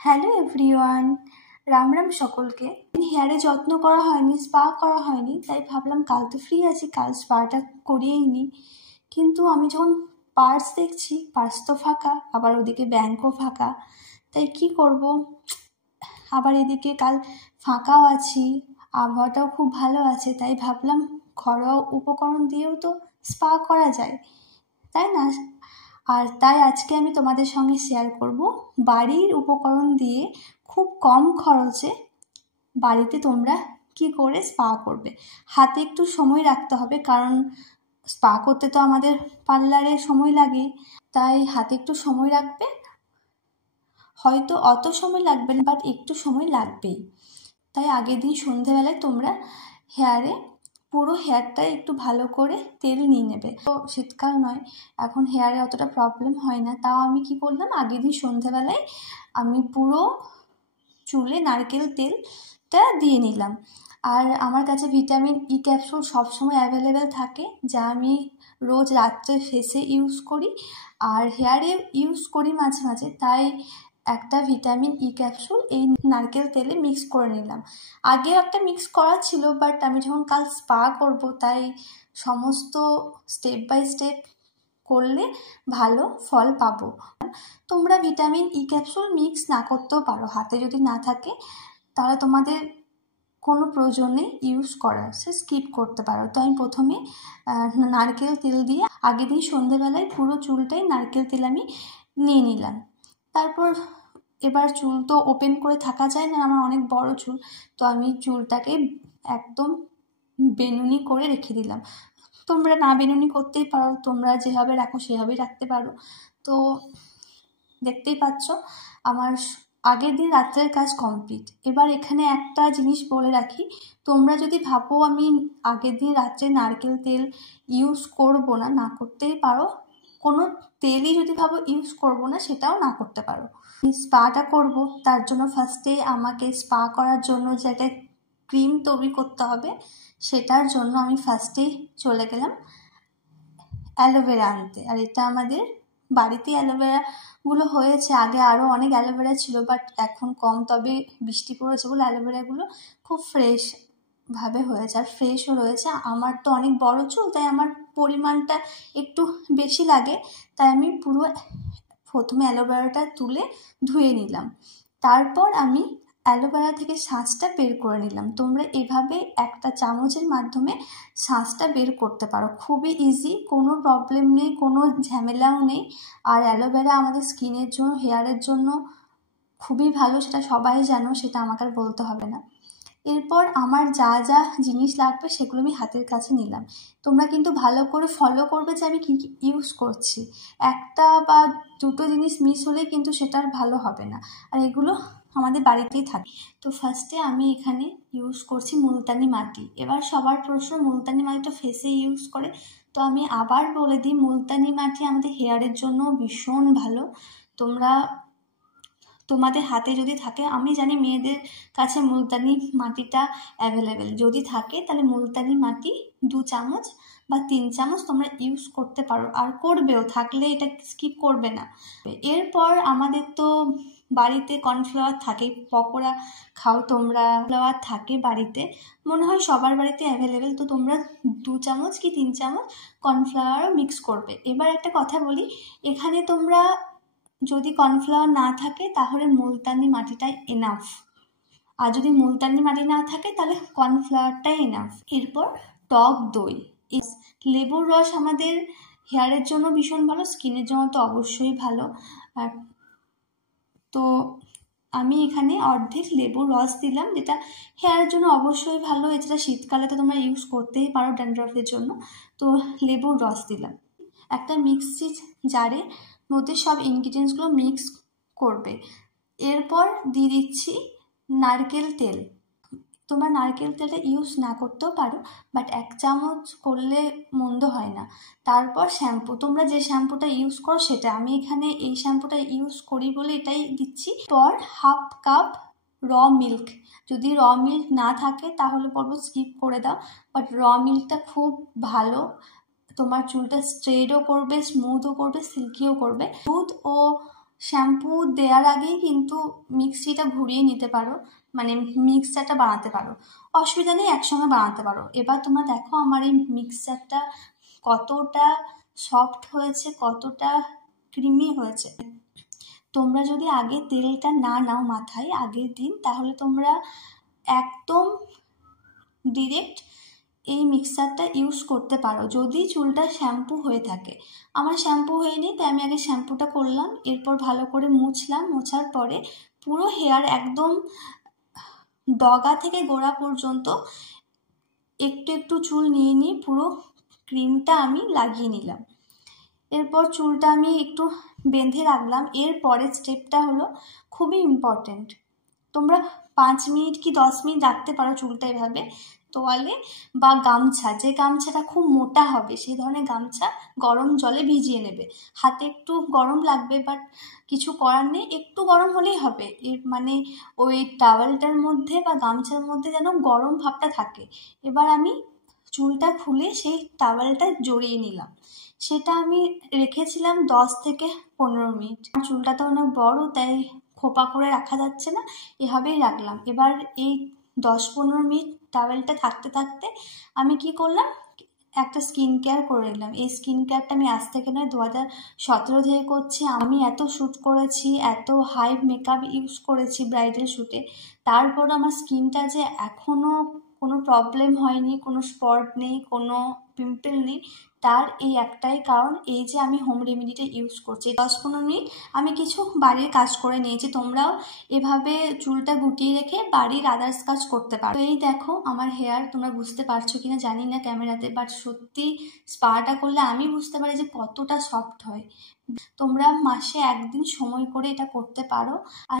Hello everyone, Ram Ram সকলকে। হেয়ারে যত্ন করা হয়নি, স্পা করা হয়নি, তাই ভাবলাম কাল তো ফ্রি আছি, কাল স্পাটা করিয়েই নিই। কিন্তু আমি যখন পার্স দেখছি, পার্স তো ফাঁকা, আবার ওদিকে ব্যাংকও ফাঁকা, তাই কি করব। আবার এদিকে কাল ফাঁকাও আছি, আবহাওয়াটাও খুব ভালো আছে, তাই ভাবলাম ঘরোয়া উপকরণ দিয়েও তো স্পা করা যায়, তাই না? আর তাই আজকে আমি তোমাদের সঙ্গে শেয়ার করব বাড়ির উপকরণ দিয়ে খুব কম খরচে বাড়িতে তোমরা কি করে স্পা করবে। হাতে একটু সময় রাখতে হবে, কারণ স্পা করতে তো আমাদের পার্লারে সময় লাগে, তাই হাতে একটু সময় রাখবে। হয়তো অত সময় লাগবে না, বাট একটু সময় লাগবেই। তাই আগের দিন সন্ধেবেলায় তোমরা হেয়ারে পুরো হেয়ারটা একটু ভালো করে তেল নিয়ে নেবে। তো শীতকাল নয়, এখন হেয়ারে অতটা প্রবলেম হয় না, তাও আমি কি করলাম, আগের দিন সন্ধেবেলায় আমি পুরো চুলে নারকেল তেলটা দিয়ে নিলাম। আর আমার কাছে ভিটামিন ই ক্যাপসুল সবসময় অ্যাভেলেবেল থাকে, যা আমি রোজ রাত্রে ফেসে ইউজ করি আর হেয়ারে ইউজ করি মাঝে মাঝে। তাই একটা ভিটামিন ই ক্যাপসুল এই নারকেল তেলে মিক্স করে নিলাম। আগেও একটা মিক্স করা ছিল, বাট আমি যখন কাল স্পা করব, তাই সমস্ত স্টেপ বাই স্টেপ করলে ভালো ফল পাবো। তোমরা ভিটামিন ই ক্যাপসুল মিক্স না করতেও পারো, হাতে যদি না থাকে তাহলে তোমাদের কোনো প্রয়োজনে ইউজ করা, সে স্কিপ করতে পারো। তো আমি প্রথমে নারকেল তেল দিয়ে আগের দিন সন্ধেবেলায় পুরো চুলটাই নারকেল তেল আমি নিয়ে নিলাম। তারপর এবার চুল তো ওপেন করে থাকা যায় না, আমার অনেক বড় চুল, তো আমি চুলটাকে একদম বেনুনি করে রেখে দিলাম। তোমরা না বেনুনি করতেই পারো, তোমরা যেভাবে রাখো সেভাবেই রাখতে পারো। তো দেখতেই পাচ্ছ আমার আগের দিন রাত্রের কাজ কমপ্লিট। এবার এখানে একটা জিনিস বলে রাখি, তোমরা যদি ভাবো আমি আগের দিন রাত্রে নারকেল তেল ইউজ করব না, না করতেই পারো। কোনো তেলই যদি ভাবো ইউজ করব না, সেটাও না করতে পারো। স্পাটা করব, তার জন্য ফার্স্টে আমাকে স্পা করার জন্য যে একটা ক্রিম তৈরি করতে হবে, সেটার জন্য আমি ফার্স্টেই চলে গেলাম অ্যালোভেরা আনতে। আর এটা আমাদের বাড়িতে অ্যালোভেরাগুলো হয়েছে, আগে আরও অনেক অ্যালোভেরা ছিল, বাট এখন কম, তবে বৃষ্টি পড়েছে বলে অ্যালোভেরাগুলো খুব ফ্রেশ ভাবে হয়েছে আর ফ্রেশও রয়েছে। আমার তো অনেক বড় চুল, তাই আমার পরিমাণটা একটু বেশি লাগে, তাই আমি পুরো প্রথমে অ্যালোভেরাটা তুলে ধুয়ে নিলাম। তারপর আমি অ্যালোভেরা থেকে শাঁসটা বের করে নিলাম। তোমরা এভাবে একটা চামচের মাধ্যমে শাঁসটা বের করতে পারো, খুবই ইজি, কোনো প্রবলেম নেই, কোনো ঝামেলাও নেই। আর অ্যালোভেরা আমাদের স্কিনের জন্য, হেয়ারের জন্য খুবই ভালো, সেটা সবাই জানো, সেটা আমাকে আর বলতে হবে না। এরপর আমার যা যা জিনিস লাগবে সেগুলো আমি হাতের কাছে নিলাম। তোমরা কিন্তু ভালো করে ফলো করবে যে আমি কী কী ইউজ করছি। একটা বা দুটো জিনিস মিস হলেই কিন্তু সেটা আর ভালো হবে না, আর এগুলো আমাদের বাড়িতেই থাকে। তো ফার্স্টে আমি এখানে ইউজ করছি মুলতানি মাটি। এবার সবার প্রশ্ন, মুলতানি মাটিটা ফেসে ইউজ করে, তো আমি আবার বলে দিই, মুলতানি মাটি আমাদের হেয়ারের জন্য ভীষণ ভালো। তোমরা তোমাদের হাতে যদি থাকে, আমি জানি মেয়েদের কাছে মুলতানি মাটিটা অ্যাভেলেবেল, যদি থাকে তাহলে মুলতানি মাটি 2 চামচ বা 3 চামচ তোমরা ইউজ করতে পারো, আর করবেও, থাকলে এটা স্কিপ করবে না। এরপর আমাদের তো বাড়িতে কর্নফ্লাওয়ার থাকে, পকোড়া খাও তোমরা, ফ্লাওয়ার থাকে বাড়িতে, মনে হয় সবার বাড়িতে অ্যাভেলেবেল, তো তোমরা 2 চামচ কি 3 চামচ কর্নফ্লাওয়ারও মিক্স করবে। এবার একটা কথা বলি, এখানে তোমরা যদি কর্নফ্লাওয়ার না থাকে তাহলে মুলতানি মাটিটাই এনাফ, আর যদি মুলতানি মাটি না থাকে তাহলে কর্নফ্লাওয়ারটাই এনাফ। এরপর টক দই, লেবুর রস আমাদের হেয়ারের জন্য ভীষণ ভালো, স্কিনের জন্য তো অবশ্যই ভালো। আর তো আমি এখানে অর্ধেক লেবুর রস দিলাম, যেটা হেয়ারের জন্য অবশ্যই ভালো। এছাড়া শীতকালে তো তোমরা ইউজ করতেই পারো ড্যান্ড্রফের জন্য, তো লেবুর রস দিলাম। একটা মিক্সি জারে মধ্যে সব ইনগ্রিডিয়েন্টসগুলো মিক্স করবে। এরপর দিয়ে দিচ্ছি নারকেল তেল। তোমরা নারকেল তেলটা ইউজ না করতেও পারো, বাট 1 চামচ করলে মন্দ হয় না। তারপর শ্যাম্পু, তোমরা যে শ্যাম্পুটা ইউজ করো সেটা, আমি এখানে এই শ্যাম্পুটা ইউজ করি বলে এটাই দিচ্ছি। পর 1/2 কাপ র মিল্ক, যদি র মিল্ক না থাকে তাহলে বলবো স্কিপ করে দাও, বাট র মিল্কটা খুব ভালো, তোমার চুলটা স্ট্রেটও করবে, স্মুথও করবে, সিল্কিও করবে। দুধ ও শ্যাম্পু দেওয়ার আগেই কিন্তু মিক্সিটা ঘুরিয়ে নিতে পারো, মানে মিক্সচারটা বানাতে পারো, অসুবিধা নেই, একসঙ্গে বানাতে পারো। এবার তোমরা দেখো আমার এই মিক্সচারটা কতটা সফট হয়েছে, কতটা ক্রিমি হয়েছে। তোমরা যদি আগে তেলটা না নাও মাথায় আগের দিন, তাহলে তোমরা একদম ডিরেক্ট এই মিক্সারটা ইউজ করতে পারো যদি চুলটা শ্যাম্পু হয়ে থাকে। আমার শ্যাম্পু হয়নি, তাই আমি আগে শ্যাম্পুটা করলাম, এরপর ভালো করে মুছলাম। মোছার পরে পুরো হেয়ার একদম ডগা থেকে গোড়া পর্যন্ত একটু একটু চুল নিয়ে নিয়ে পুরো ক্রিমটা আমি লাগিয়ে নিলাম। এরপর চুলটা আমি একটু বেঁধে রাখলাম। এর পরের স্টেপটা হলো খুবই ইম্পর্টেন্ট। তোমরা 5 মিনিট কি 10 মিনিট রাখতে পারো চুলটা এভাবে তোয়ালে বা গামছা, যে গামছাটা খুব মোটা হবে সেই ধরনের গামছা গরম জলে ভিজিয়ে নেবে। হাতে একটু গরম লাগবে, বাট কিছু করার নেই, একটু গরম হলেই হবে। এর মানে ওই টাওয়েলটার মধ্যে বা গামছার মধ্যে যেন গরম ভাবটা থাকে। এবার আমি চুলটা খুলে সেই টাওয়েলটা জড়িয়ে নিলাম। সেটা আমি রেখেছিলাম 10 থেকে 15 মিনিট। চুলটা তো অনেক বড়, তাই খোপা করে রাখা যাচ্ছে না, এভাবেই রাখলাম। এবার এই 10-15 মিনিট টাওয়েলটা থাকতে থাকতে আমি কি করলাম, একটা স্কিন কেয়ার করে নিলাম। এই স্কিন কেয়ারটা আমি আজ থেকে নয় 2017 থেকে করছি। আমি এত শ্যুট করেছি, এত হাই মেকআপ ইউজ করেছি ব্রাইডাল শ্যুটে, তারপর আমার স্কিনটা যে এখনও কোনো প্রবলেম হয়নি, কোনো স্পট নেই, কোনো পিম্পল নেই, তার এই একটাই কারণ, এই যে আমি হোম রেমেডিটা ইউজ করছি। 10-15 মিনিট আমি কিছু বাড়ির কাজ করে নিয়েছি। তোমরাও এভাবে চুলটা গুটিয়ে রেখে বাড়ির আদার্স কাজ করতে পারো। এই দেখো আমার হেয়ার, তোমরা বুঝতে পারছো কিনা জানি না ক্যামেরাতে, বাট সত্যি স্পাটা করলে আমি বুঝতে পারি যে কতটা সফট হয়। তোমরা মাসে একদিন সময় করে এটা করতে পারো। আর